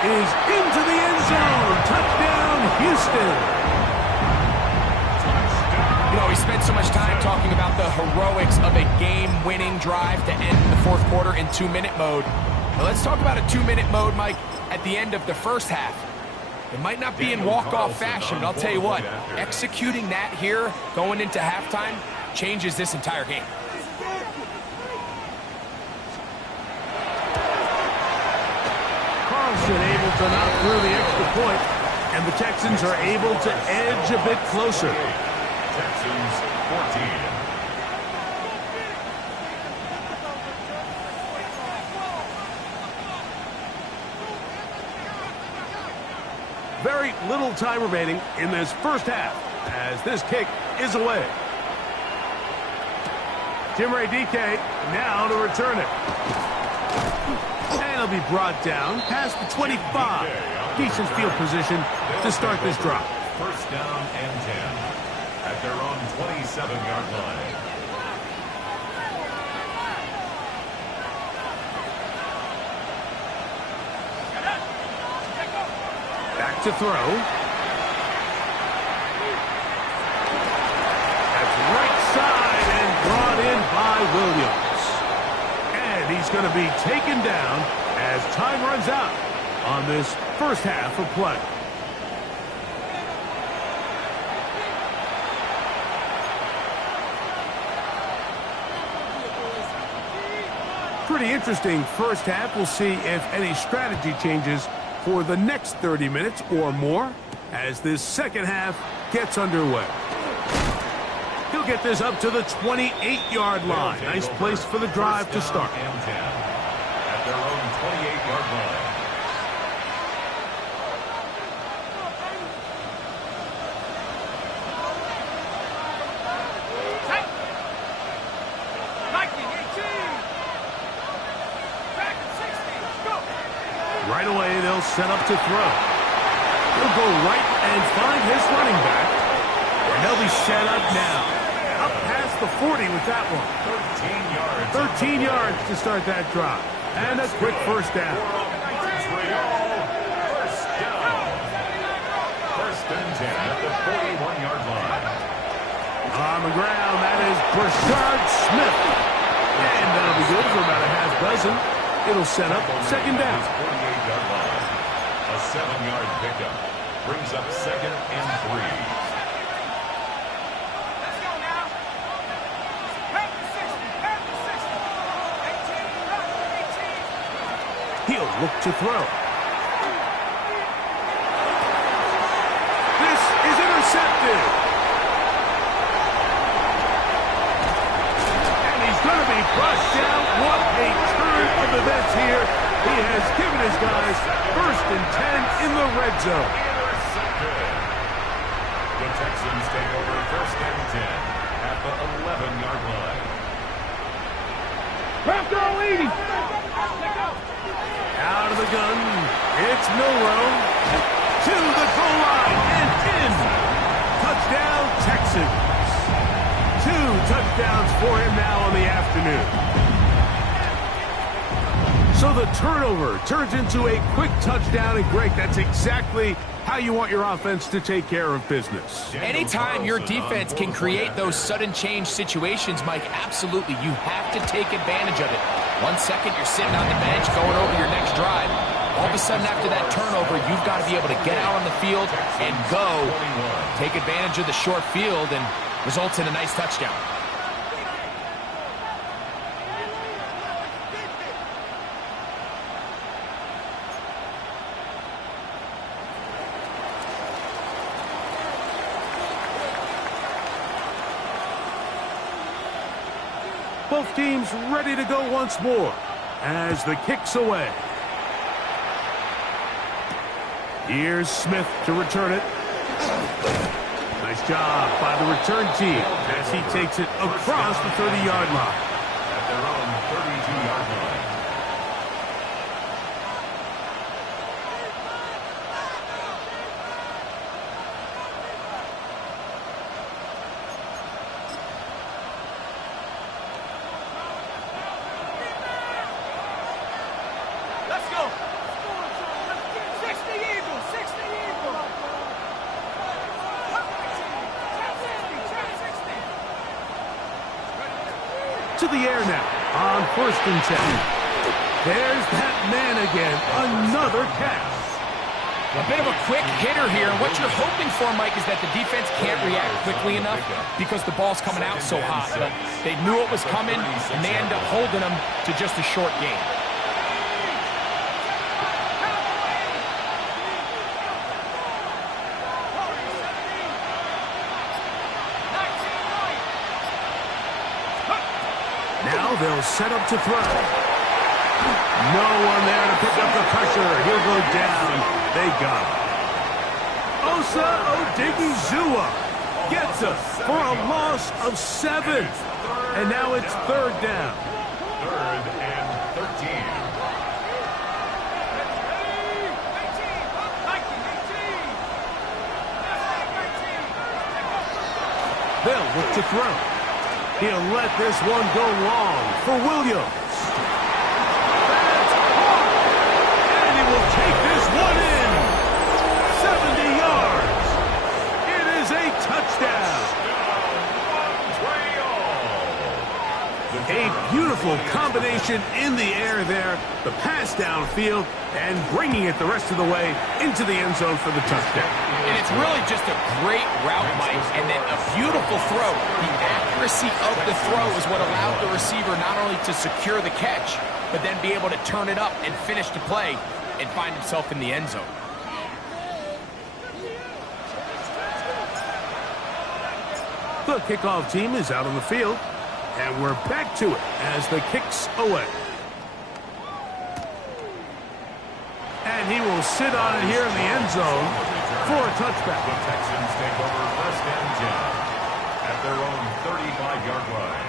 is into the end zone. Touchdown, Houston. You know, we spent so much time talking about the heroics of a game-winning drive to end the fourth quarter in 2-minute mode. Now let's talk about a 2-minute mode, Mike, at the end of the first half. It might not be in walk-off fashion, but I'll tell you what, executing that here, going into halftime, changes this entire game. Carlson able to knock through the extra point, and the Texans are able to edge a bit closer. Texans 14. Very little time remaining in this first half as this kick is away. Jimmy DK now to return it. And it'll be brought down past the 25. Decent field position to start this drive. First down and 10 at their own 27-yard line. Back to throw. That's right side and brought in by Williams. And he's going to be taken down as time runs out on this first half of play. Pretty interesting first half. We'll see if any strategy changes for the next 30 minutes or more as this second half gets underway. He'll get this up to the 28-yard line. Nice place for the drive to start. And 10 at their own 28-yard line. Right away, they'll set up to throw. He'll go right and find his running back. And they'll be set up now. Up past the 40 with that one. 13 yards to start that drive. And a quick first down. First and 10 at the 41-yard line. On the ground, that is Brashard Smith. And that'll be good for about a half dozen. It'll set up second down. 48-yard line. A 7-yard pickup brings up second and 3. He'll look to throw. This is intercepted. And he's going to be brushed down. What a turn of events here. He has given his guys first and 10 in the red zone. The Texans take over first and 10 at the 11-yard line. Out of the gun, it's Milroe to the goal line and in. Touchdown, Texans. 2 touchdowns for him now in the afternoon. So the turnover turns into a quick touchdown, and Greg, that's exactly how you want your offense to take care of business. Anytime your defense can create those sudden change situations, Mike, absolutely, you have to take advantage of it. 1 second, you're sitting on the bench going over your next drive. All of a sudden, after that turnover, you've got to be able to get out on the field and go. Take advantage of the short field and results in a nice touchdown. Both teams ready to go once more as the kick's away. Here's Smith to return it. Nice job by the return team as he takes it across the 30-yard line. At their own 32-yard line. to the air now on 1st and 10. There's that man again. Another catch. A bit of a quick hitter here. What you're hoping for, Mike, is that the defense can't react quickly enough because the ball's coming out so hot. But they knew it was coming, and they end up holding them to just a short game. Now they'll set up to throw. No one there to pick up the pressure. He'll go down. They got him. Osa Odigizua gets us for a loss of 7. And now it's 3rd down. 3rd and 13. They'll look to throw. He'll let this one go long for Williams. That's caught. And he will take this one in. 70 yards. It is a touchdown. A beautiful combination in the air there. The pass downfield and bringing it the rest of the way into the end zone for the touchdown. And it's really just a great route, Mike, and then a beautiful throw. The accuracy of the throw is what allowed the receiver not only to secure the catch, but then be able to turn it up and finish the play and find himself in the end zone. The kickoff team is out on the field, and we're back to it as the kick's away. And he will sit on it here in the end zone for a touchback. The Texans take over 1st and 10 at their own 35-yard line.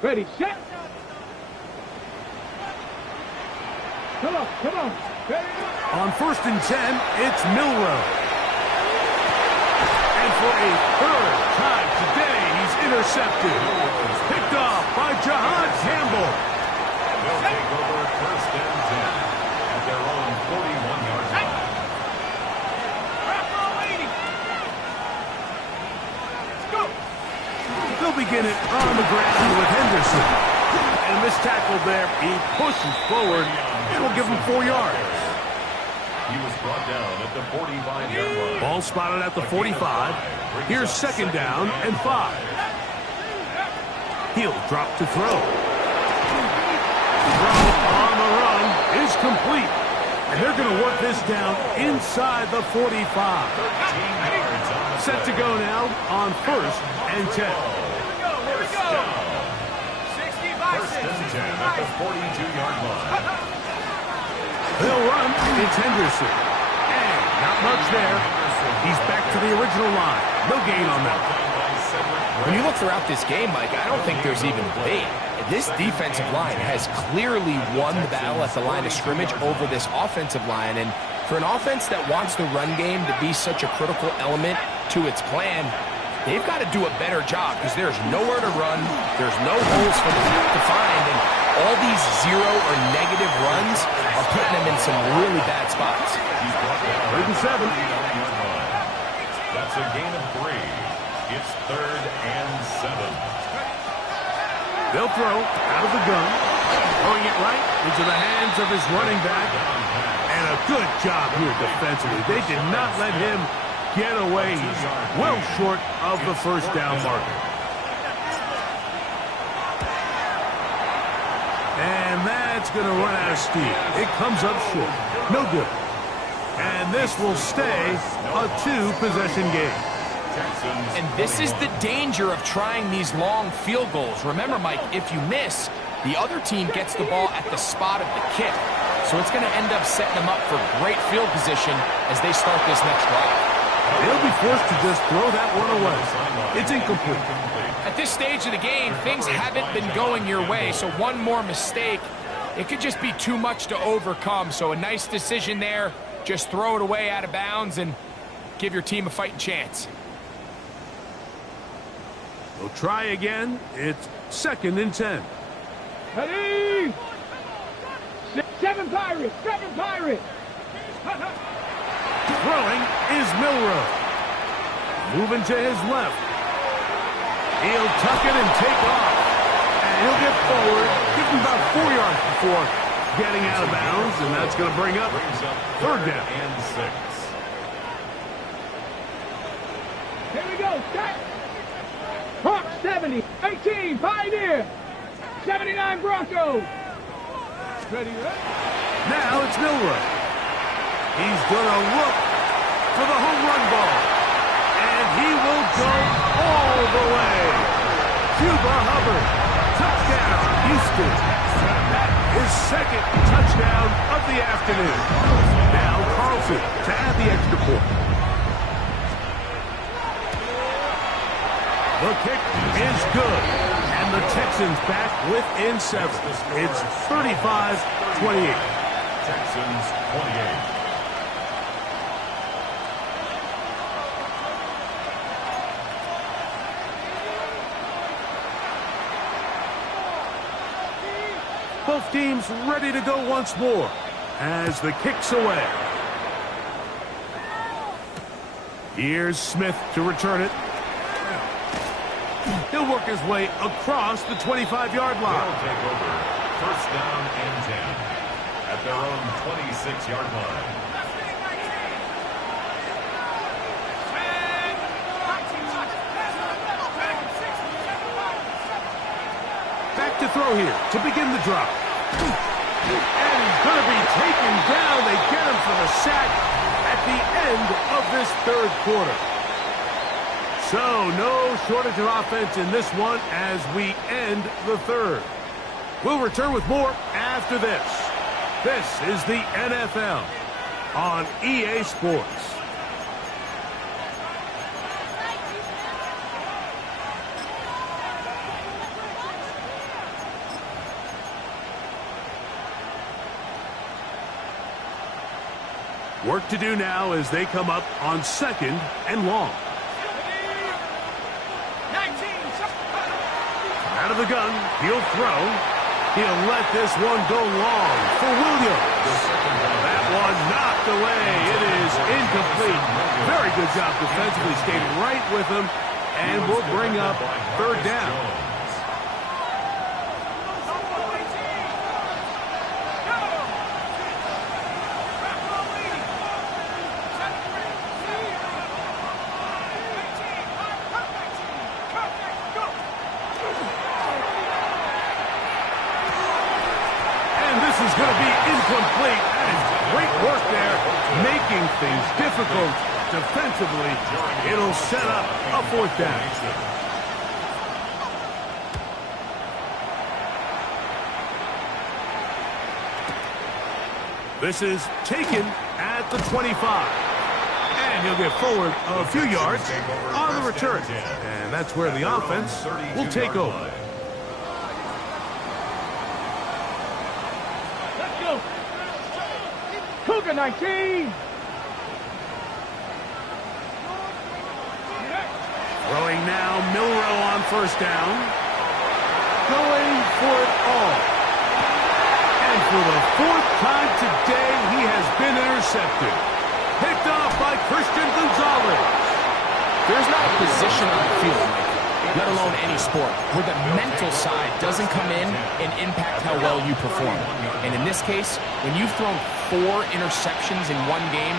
Ready, set. Come on, come on. Ready. On 1st and 10, it's Milrow. And for a 3rd time today, he's intercepted. Picked off by Jahan Campbell. They'll take over 1st and 10 at their own 41-yard line. Let's go. They'll begin it on the ground with Henderson. And this tackle there, he pushes forward and will give him 4 yards. He was brought down at the 45-yard line. Ball spotted at the 45. Here's 2nd down and 5. He'll drop to throw. Throw on the run is complete. And they're going to work this down inside the 45. Set to go now on 1st and 10. First and 10 at the 42-yard line. They'll run. It's Henderson. And not much there. He's back to the original line. No gain on that. When you look throughout this game, Mike, I don't think there's even debate. This defensive line has clearly won the battle at the line of scrimmage over this offensive line. And for an offense that wants the run game to be such a critical element to its plan, they've got to do a better job because there's nowhere to run. There's no holes for the path to find. And all these 0 or negative runs are putting them in some really bad spots. 3rd and 7. That's a gain of 3. It's 3rd and 7. They'll throw out of the gun. Throwing it right into the hands of his running back. And a good job here defensively. They did not let him get away. He's well short of the 1st down marker. And that's going to run out of steam. It comes up short. No good. And this will stay a 2-possession game. And this is the danger of trying these long field goals. Remember, Mike, if you miss, the other team gets the ball at the spot of the kick. So it's going to end up setting them up for great field position as they start this next drive. They'll be forced to just throw that one away. It's incomplete. At this stage of the game, things haven't been going your way, so one more mistake, it could just be too much to overcome. So a nice decision there. Just throw it away out of bounds and give your team a fighting chance. We'll try again. It's 2nd and 10. Ready. 7 Pirates. 7 Pirates. Throwing is Milroe. Moving to his left. He'll tuck it and take off. And he'll get forward. Give him about 4 yards before getting out of bounds, and that's going to bring up third down. And 6. Here we go. Set. Hawk 70. 18. Pioneer. 79 Broncos. Ready, ready. Now it's Milroe. He's going to look for the home run ball. And he will go all the way. Cuba Hubbard. Touchdown, Houston. His second touchdown of the afternoon. Now Carlson to add the extra point. The kick is good. And the Texans back within 7. It's 35-28. Texans 28. Both teams ready to go once more as the kick's away. Here's Smith to return it. He'll work his way across the 25-yard line. They'll take over. First down and 10 at their own 26-yard line. Back to throw here to begin the drop. And he's going to be taken down. They get him for the sack at the end of this third quarter. So no shortage of offense in this one as we end the third. We'll return with more after this. This is the NFL on EA Sports. Work to do now as they come up on second and long. Out of the gun, he'll throw. He'll let this one go long for Williams. That one knocked away. It is incomplete. Very good job defensively. Stayed right with him, and we'll bring up third down. Incomplete. That is great work there, making things difficult defensively. It'll set up a fourth down. This is taken at the 25. And he'll get forward a few yards on the return. And that's where the offense will take over. Cougar 19. Throwing now, Milroe on first down. Going for it all. And for the fourth time today, he has been intercepted. Picked off by Christian Gonzalez. There's not a position on the field, let alone any sport, where the mental side doesn't come in and impact how well you perform. And in this case, when you've thrown 4 interceptions in one game,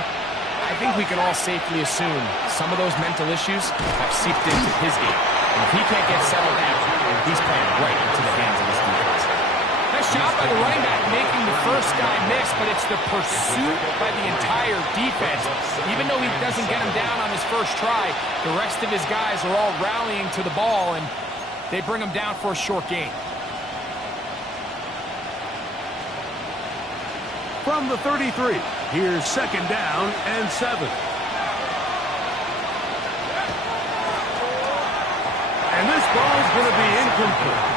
I think we can all safely assume some of those mental issues have seeped into his game. And if he can't get settled down, he's playing right into the hands of his defense. Nice job by the running back making the first guy miss, but it's the pursuit by the entire defense. Even though he doesn't get him down on his first try, the rest of his guys are all rallying to the ball, and they bring him down for a short gain. From the 33, here's second down and 7. And this ball's going to be incomplete.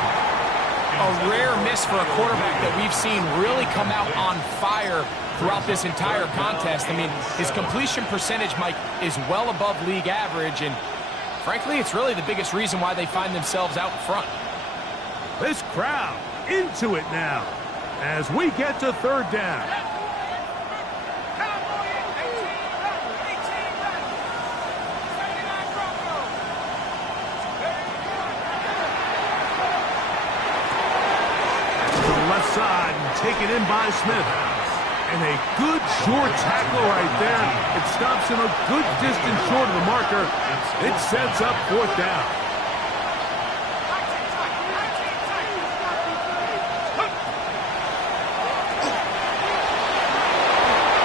A rare miss for a quarterback that we've seen really come out on fire throughout this entire contest. I mean, his completion percentage, Mike, is well above league average, and frankly, it's really the biggest reason why they find themselves out in front. This crowd into it now as we get to third down. side and taken in by Smith. And a good short tackle right there. It stops him a good distance short of the marker. It sets up fourth down.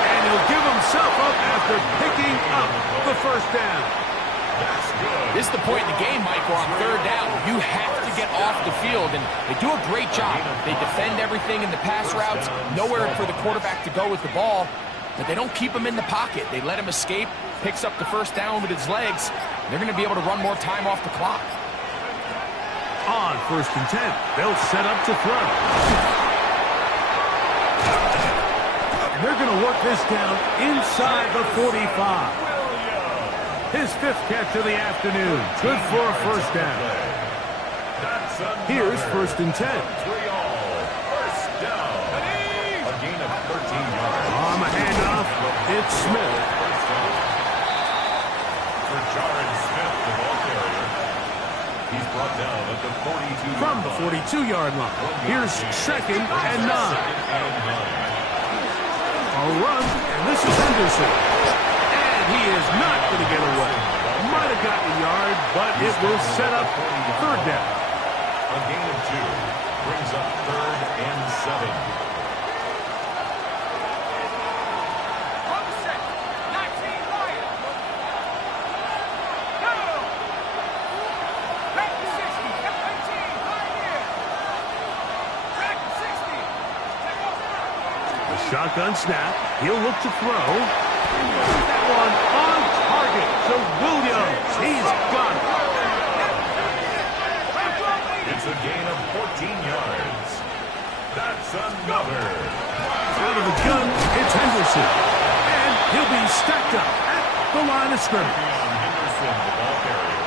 And he'll give himself up after picking up the first down. This is the point in the game, Mike, where on third down, you have to get off the field, and they do a great job. They defend everything in the pass routes, nowhere for the quarterback to go with the ball, but they don't keep him in the pocket. They let him escape, picks up the first down with his legs. They're going to be able to run more time off the clock. On 1st and 10, they'll set up to throw. And they're going to work this down inside the 45. His 5th catch of the afternoon. Good for a first down. Here's 1st and 10. First down. A gain of 13 yards. On the handoff, it's Smith. For Jared Smith, the ball carrier. He's brought down at the 42. From the 42-yard line. Here's 2nd and 9. A run, and this is Henderson. He is not going to get away. Might have gotten a yard, but it will set up third down. A gain of 2 brings up 3rd and 7. The shotgun snap. He'll look to throw. That one on target to Williams. He's got it. It's a gain of 14 yards. That's another. Out of the gun, it's Henderson. And he'll be stacked up at the line of scrimmage. Henderson, the ball carrier.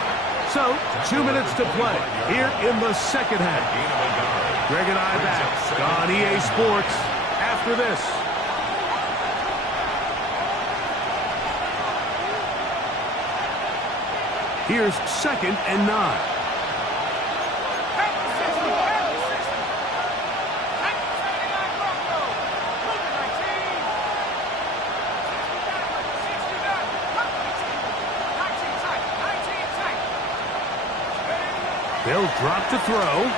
So, 2 minutes to play here in the second half. Gain of a yard. Greg and I back on EA Sports after this. Here's 2nd and 9. They'll drop to throw.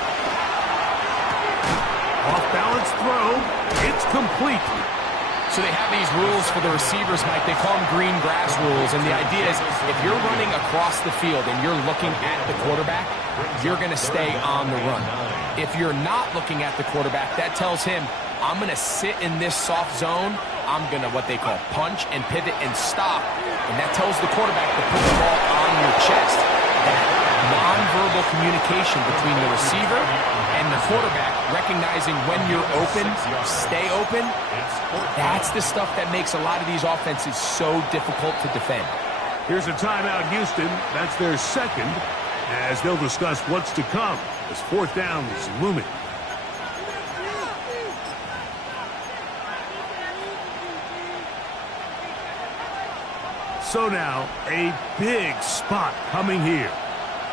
Off-balance throw. It's complete. So they have these rules for the receivers, Mike. They call them green grass rules. And the idea is if you're running across the field and you're looking at the quarterback, you're going to stay on the run. If you're not looking at the quarterback, that tells him, I'm going to sit in this soft zone. I'm going to what they call punch and pivot and stop. And that tells the quarterback to put the ball on your chest. That nonverbal communication between the receiver and the quarterback, recognizing when you're open, stay open, that's the stuff that makes a lot of these offenses so difficult to defend. Here's a timeout, Houston. That's their 2nd, as they'll discuss what's to come as 4th down is looming. So now, a big spot coming here.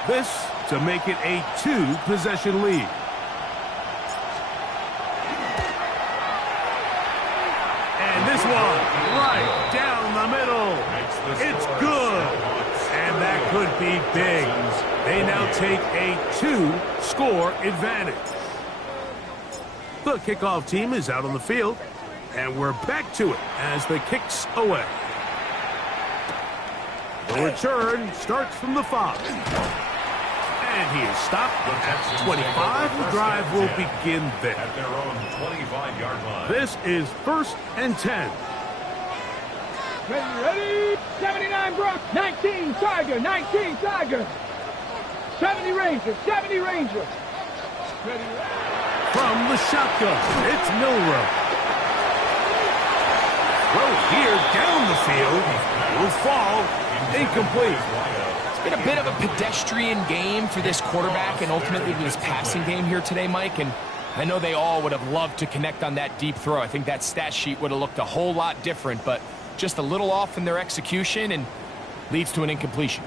This to make it a 2-possession lead. And this one, right down the middle. It's good. And that could be big. They now take a 2-score advantage. The kickoff team is out on the field. And we're back to it as the kick's away. The return starts from the 5. And he is stopped at 25. The drive will begin there. At their own 25-yard line. This is 1st and 10. Ready? 79 Brock, 19 Tiger, 19 Tiger. 70 Ranger, 70 Ranger. Ready? From the shotgun, it's Milrow. Throw here down the field. Will fall. Incomplete. Been a bit of a pedestrian game for this quarterback and ultimately this passing game here today, Mike. And I know they all would have loved to connect on that deep throw. I think that stat sheet would have looked a whole lot different, but just a little off in their execution and leads to an incompletion.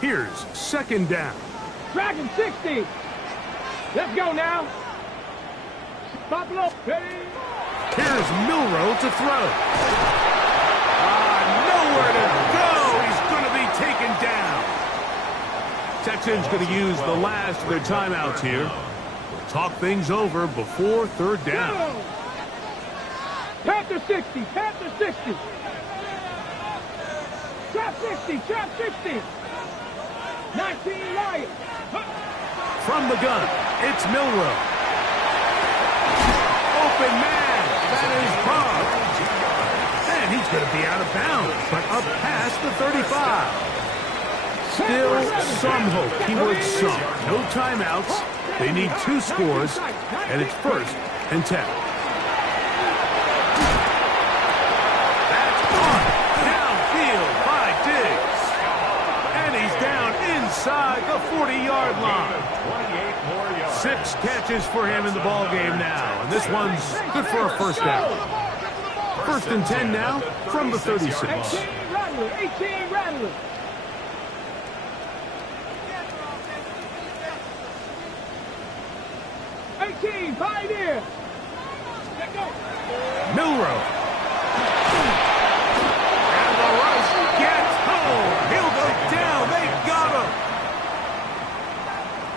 Here's 2nd down. Dragon 60. Let's go now. Buffalo, ready? Here's Milroe to throw. Nowhere to go. He's going to be taken down. Texans going to use the last of their timeouts here. We'll talk things over before third down. Go. Panther 60, Panther 60. Trap 60, trap 60. 19 Lions. From the gun, it's Milroe. Open man, that is Bob. And he's going to be out of bounds, but up past the 35. Still some hope, keyword some. No timeouts. They need 2 scores, and it's 1st and 10. That's on. Downfield by Diggs. And he's down inside the 40-yard line. 6 catches for him in the ball game now, and this one's good for a first down. 1st and 10 now from the 36. 18 Rattler, 18 Rattler. Pioneer. Let go. Milroe. And the rush gets home. He'll go down. They got him.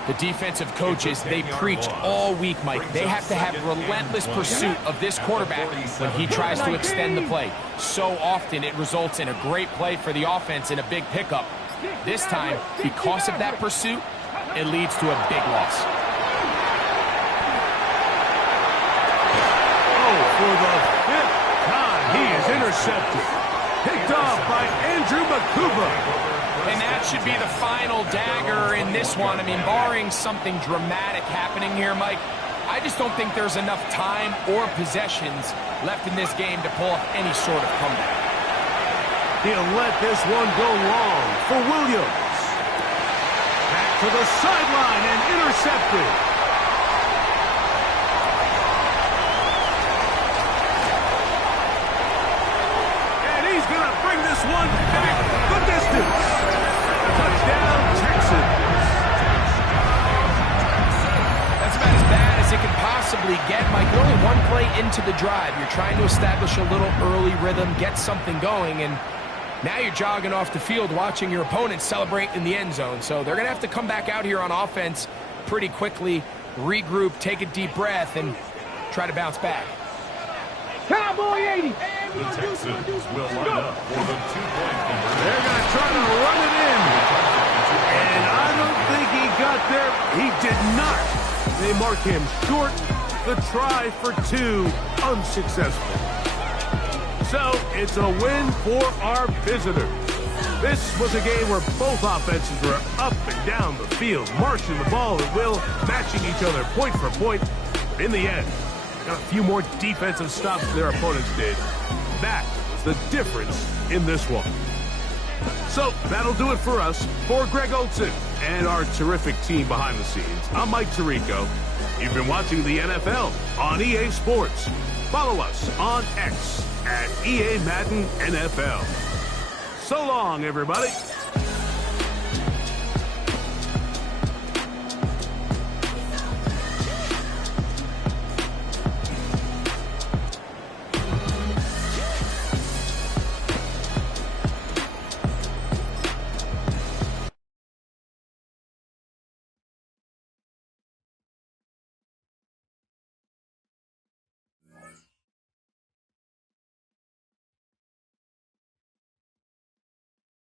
The defensive coaches, they preached all week, Mike. They have to have relentless pursuit of this quarterback when he tries to extend the play. So often it results in a great play for the offense and a big pickup. This time, because of that pursuit, it leads to a big loss. For the 5th time, he is intercepted. Picked off by Andrew Makuba. And that should be the final dagger in this one. I mean, barring something dramatic happening here, Mike, I just don't think there's enough time or possessions left in this game to pull off any sort of comeback. He'll let this one go long for Williams. Back to the sideline and intercepted. One back the distance. Touchdown, Texans. That's about as bad as it can possibly get, Mike. You're only 1 play into the drive. You're trying to establish a little early rhythm, get something going, and now you're jogging off the field watching your opponent celebrate in the end zone. So they're going to have to come back out here on offense pretty quickly, regroup, take a deep breath, and try to bounce back. Cowboy 80. The Texans will line up for the 2-point conversion. They're going to try to run it in. And I don't think he got there. He did not. They mark him short. The try for 2 unsuccessful. So it's a win for our visitors. This was a game where both offenses were up and down the field, marching the ball at will, matching each other point for point. But in the end, got a few more defensive stops than their opponents did. That was the difference in this one. So that'll do it for us. For Greg Olson and our terrific team behind the scenes, I'm Mike Tirico. You've been watching the NFL on EA Sports. Follow us on X at EA Madden NFL. So long, everybody.